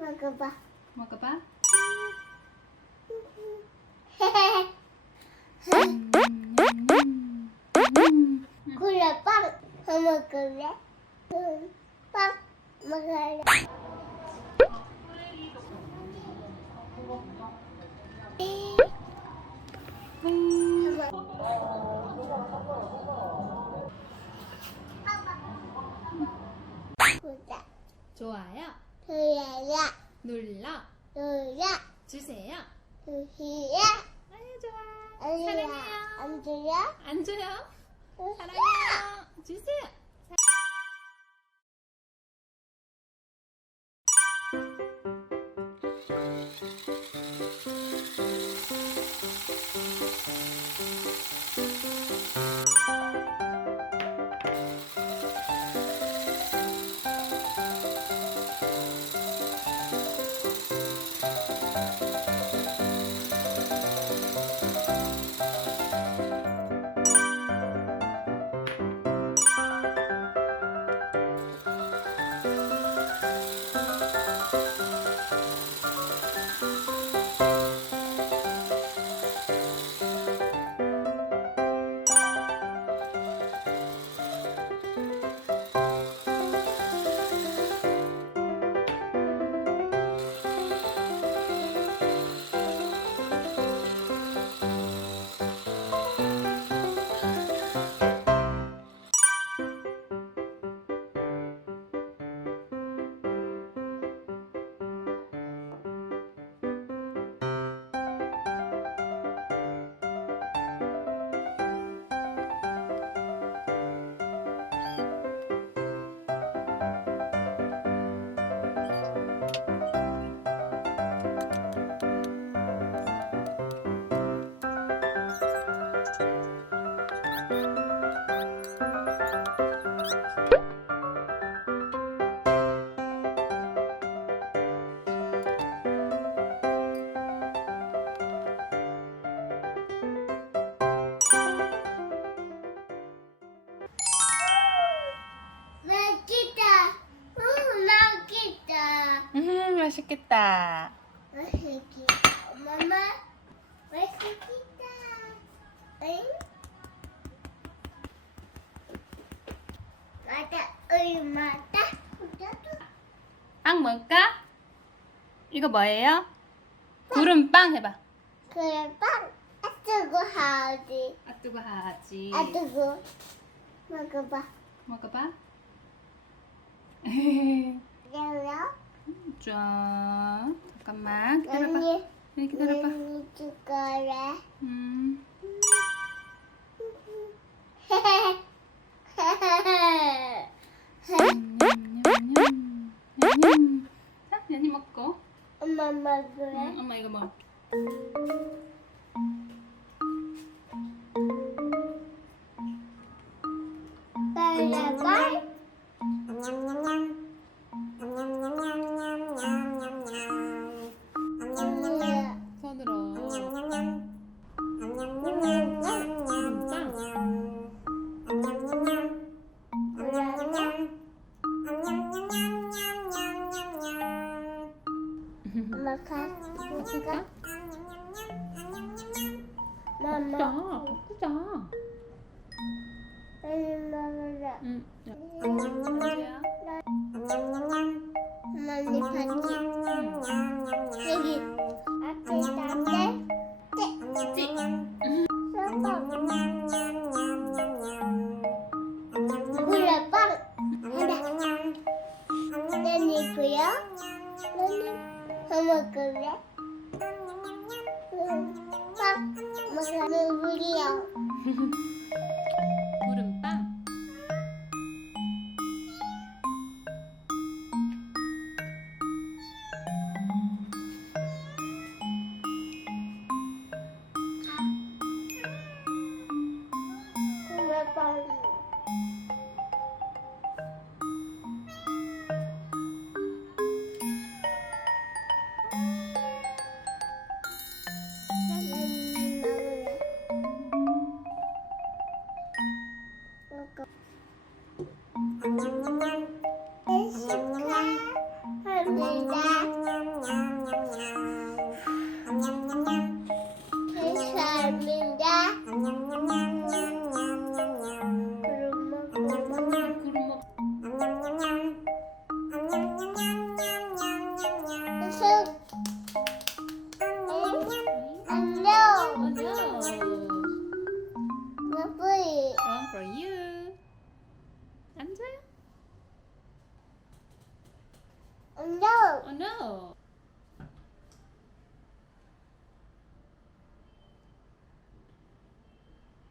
먹어봐. 먹어봐. 그래, 빵 먹을래? 빵 먹을래? 보자. 좋아요. 그래야 눌러 주세요. 두시야. 아유 좋아. 아니야. 사랑해요. 안 줘요? 안 줘요? 사랑해요. 주세요. 맛있다. 맛있다. 맛있겠다. 맛있다. 엄마, 맛있다. 응? 맞아, 얼마다? 빵 먹을까? 이거 뭐예요? 구름빵 해봐. 그래, 빵. 뜨고 하지. 뜨거 하지. 뜨고. 먹어봐. 먹어봐. 그래요? 자, 잠깐만 기다려봐. 언니, 네, 기다려봐. 언니 줄거래. 자, 연이 먹고. 엄마 먹을래? 엄마 이거 먹어. 빨빨. 손으로. 엄마 가볼까? 엄마 바꾸자. 빨리 먹으래. 응. 엄마 니 봤지? 여기 앞에 그래 빵 하나 내 보여? 너는 먹을래? 빵 먹으면 우리야. 구름빵. 그래 빵. 축하합니다. No. Oh no.